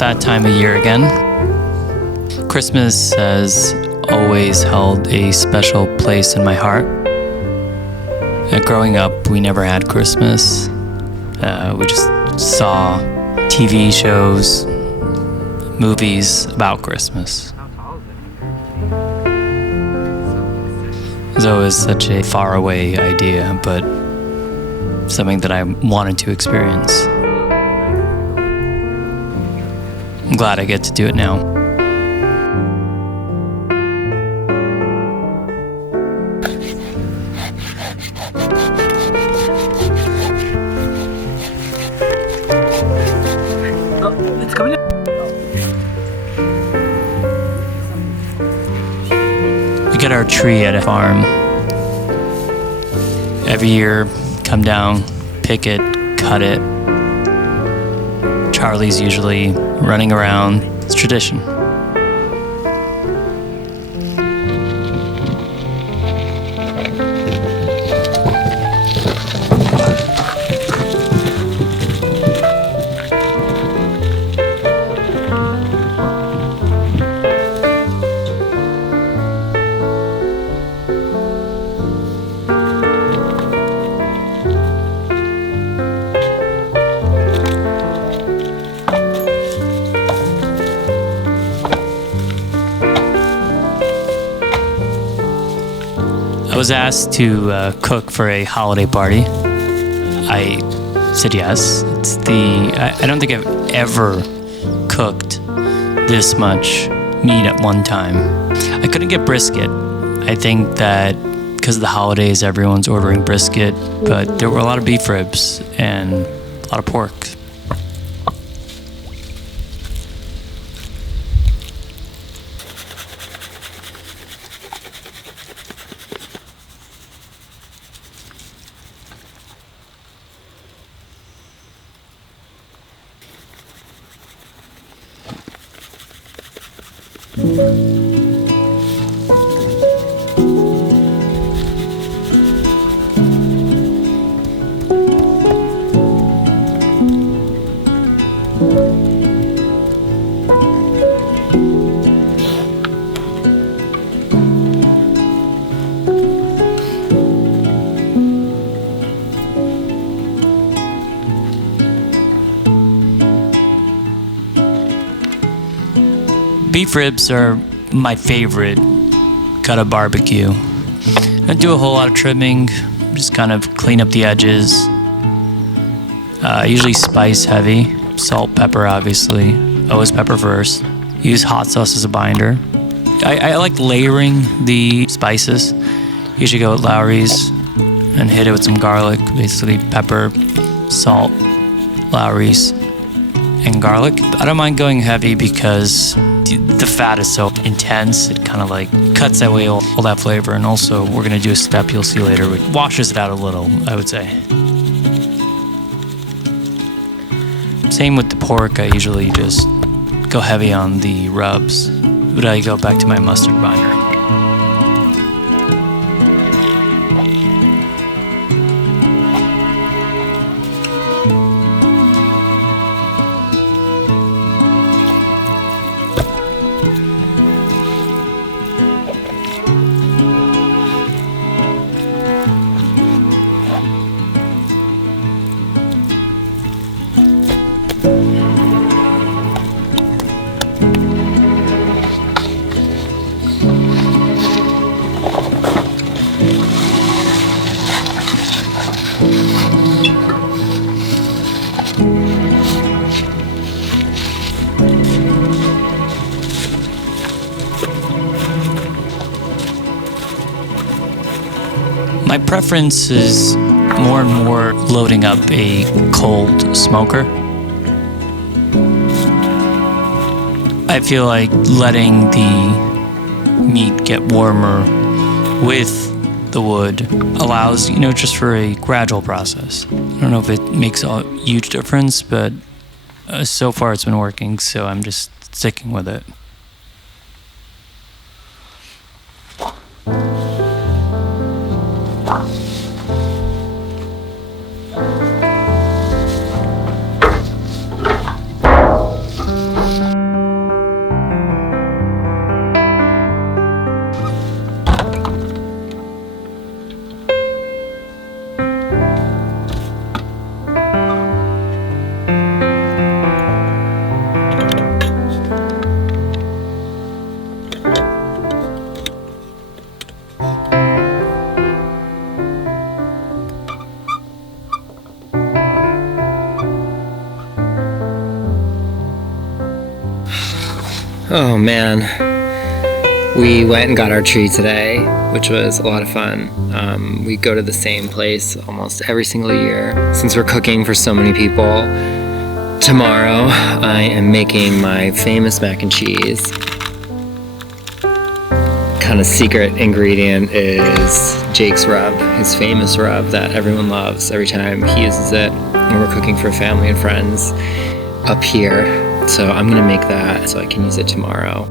that time of year again. Christmas has always held a special place in my heart. Growing up, we never had Christmas. We just saw TV shows, movies about Christmas. It was always such a faraway idea, but something that I wanted to experience. I'm glad I get to do it now. It's coming up. We get our tree at a farm. Every year, come down, pick it, cut it. Charlie's usually running around. It's tradition. I was asked to cook for a holiday party. I said yes. I don't think I've ever cooked this much meat at one time. I couldn't get brisket. I think that because of the holidays, everyone's ordering brisket, but there were a lot of beef ribs and a lot of pork. Beef ribs are my favorite cut of barbecue. I don't do a whole lot of trimming, just kind of clean up the edges. Usually spice heavy, salt, pepper obviously, always pepper first. Use hot sauce as a binder. I like layering the spices. Usually go with Lowry's and hit it with some garlic, basically pepper, salt, Lowry's, and garlic. I don't mind going heavy because the fat is so intense, it kind of like cuts away all that flavor. And also, we're gonna do a step you'll see later, which washes it out a little, I would say. Same with the pork, I usually just go heavy on the rubs, but I go back to my mustard binder. My preference is more and more loading up a cold smoker. I feel like letting the meat get warmer with the wood allows, just for a gradual process. I don't know if it makes a huge difference, but so far it's been working, so I'm just sticking with it. Oh man, we went and got our tree today, which was a lot of fun. We go to the same place almost every single year. Since we're cooking for so many people, tomorrow I am making my famous mac and cheese. Kind of secret ingredient is Jake's rub, his famous rub that everyone loves every time he uses it. And we're cooking for family and friends up here. So I'm gonna make that so I can use it tomorrow.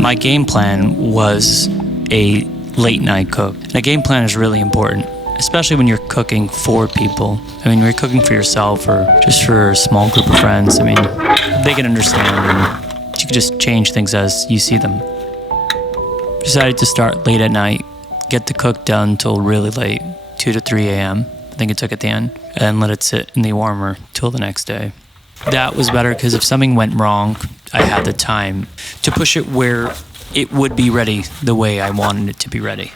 My game plan was a late night cook. And a game plan is really important, especially when you're cooking for people. I mean, when you're cooking for yourself or just for a small group of friends, I mean, they can understand and you can just change things as you see them. Decided to start late at night, get the cook done till really late, 2 to 3 a.m. I think it took at the end, and then let it sit in the warmer till the next day. That was better because if something went wrong, I had the time to push it where it would be ready the way I wanted it to be ready.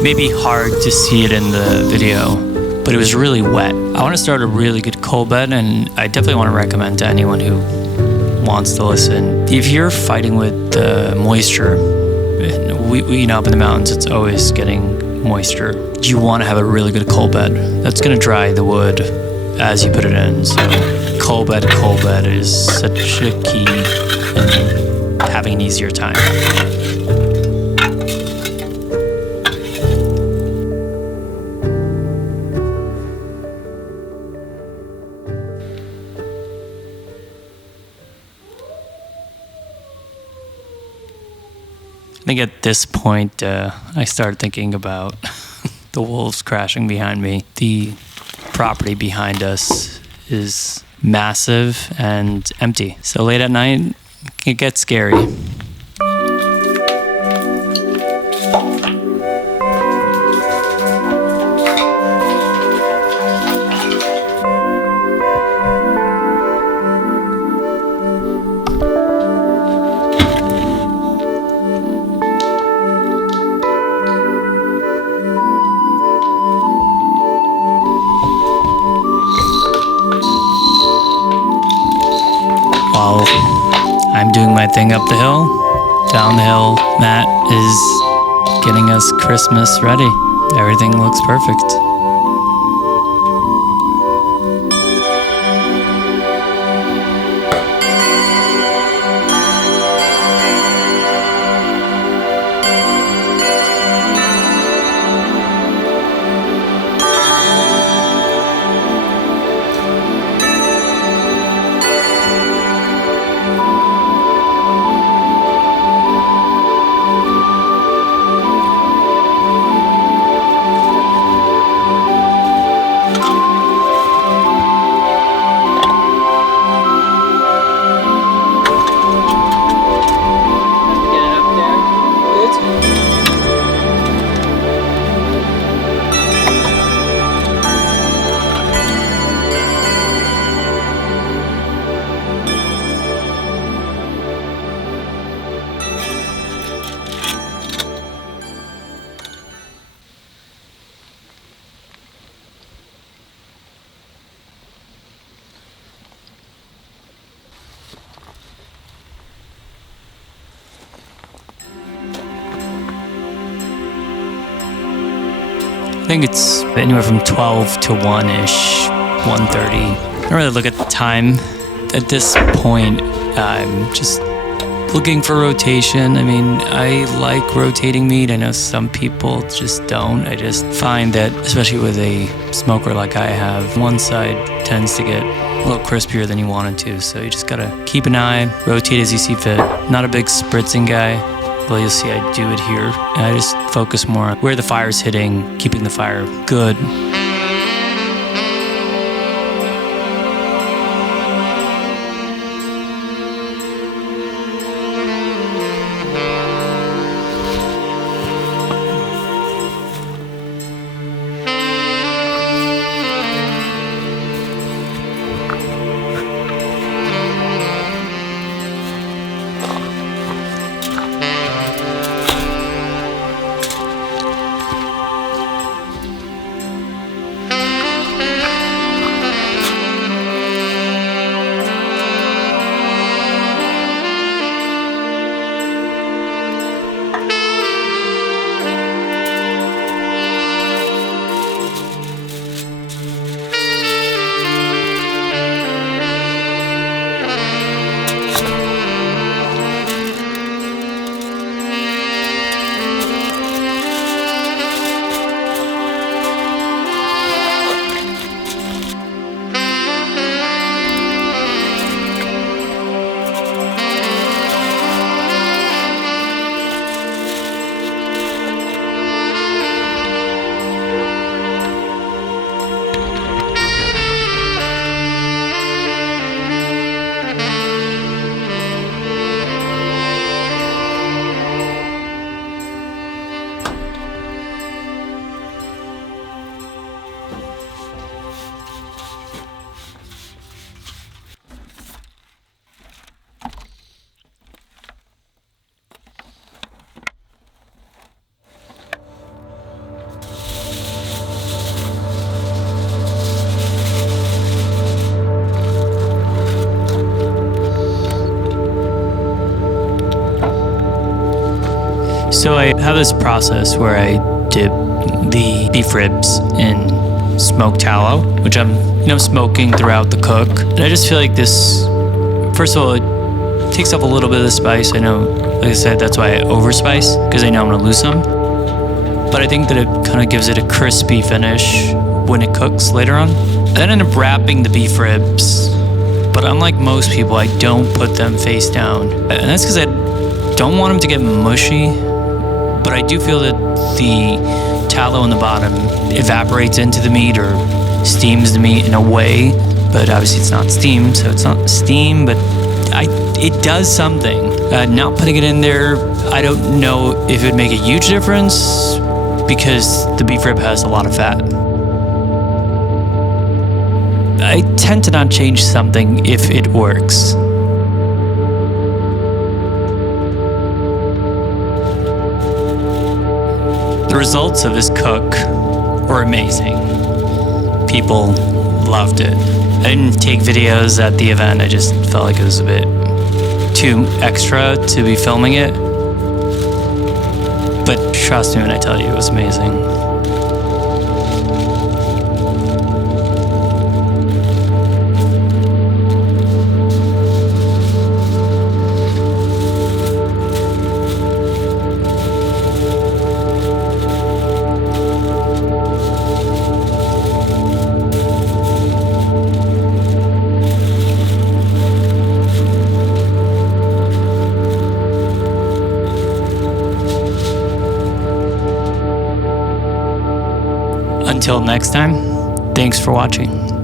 Maybe hard to see it in the video, but it was really wet. I want to start a really good coal bed, and I definitely want to recommend to anyone who wants to listen. If you're fighting with the moisture, we up in the mountains, it's always getting moisture. You want to have a really good coal bed. That's going to dry the wood as you put it in. So coal bed is such a key in having an easier time. I think at this point, I started thinking about the wolves crashing behind me. The property behind us is massive and empty. So late at night, it gets scary. While I'm doing my thing up the hill, down the hill, Matt is getting us Christmas ready. Everything looks perfect. think it's anywhere from 12 to 1-ish, 1:30. I don't really look at the time. At this point, I'm just looking for rotation. I mean, I like rotating meat. I know some people just don't. I just find that, especially with a smoker like I have, one side tends to get a little crispier than you want it to. So you just gotta keep an eye, rotate as you see fit. Not a big spritzing guy. Well, you'll see I do it here. And I just focus more on where the fire's hitting, keeping the fire good. So I have this process where I dip the beef ribs in smoked tallow, which I'm, smoking throughout the cook. And I just feel like this, first of all, it takes up a little bit of the spice. I know, like I said, that's why I overspice, because I know I'm gonna lose some. But I think that it kind of gives it a crispy finish when it cooks later on. I then end up wrapping the beef ribs, but unlike most people, I don't put them face down. And that's because I don't want them to get mushy. But I do feel that the tallow in the bottom evaporates into the meat or steams the meat in a way. But obviously it's not steam, so it's not steam, but it does something. Not putting it in there, I don't know if it would make a huge difference because the beef rib has a lot of fat. I tend to not change something if it works. The results of this cook were amazing. People loved it. I didn't take videos at the event. I just felt like it was a bit too extra to be filming it. But trust me when I tell you, it was amazing. Until next time, thanks for watching.